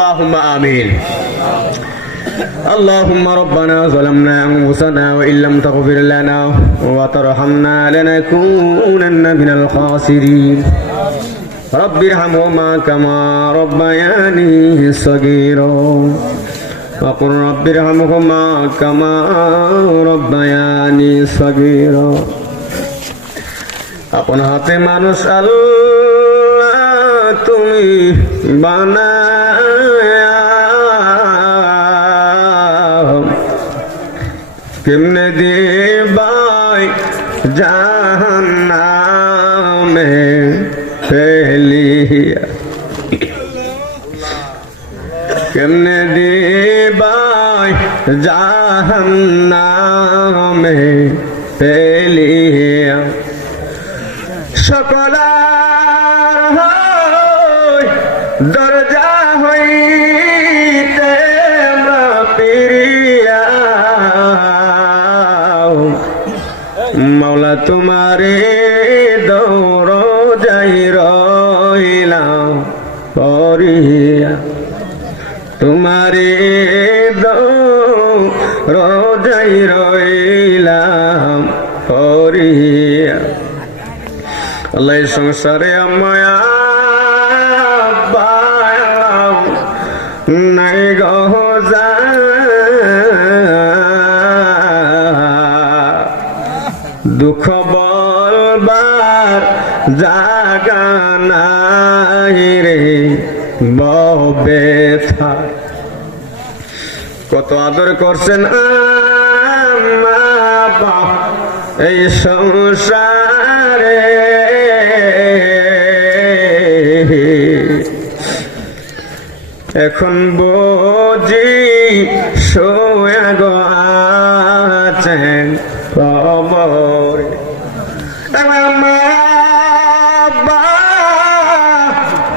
اللهم آمين اللهم ربنا ظلمنا أنفسنا وإن لم تغفر لنا وترحمنا لنكونن من الخاسرين رب ارحمهما كما ربياني صغيرا وقل رب ارحمهما كما ربياني صغيرا আপন হাতে মানুষ আল্লাহ তুমি বানায়া কেমনে দিবাই জাহান্নামে ফেলিয়া। কেমনে দিবাই জাহান্নামে ফেলিয়া। সকলার তোমারে দৌড় যাই রইলাম পরিয়া তোমারে দৌড় যাই রইলাম পরিয়া আল্লাহ সংসারে আমায়া নাই গহজা দুঃখ বলবার জাগা নাই রে ব্যথা কত আদর করছেন বাপ এই সংসারে। এখন বুঝি সোয়াগ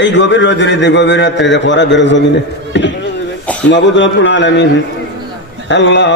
এই গভীর রজনীতে গভীর রাত্রিতে খরা বেরো জমিনে। মাবুদ রব্বুল আলামিন। আল্লাহ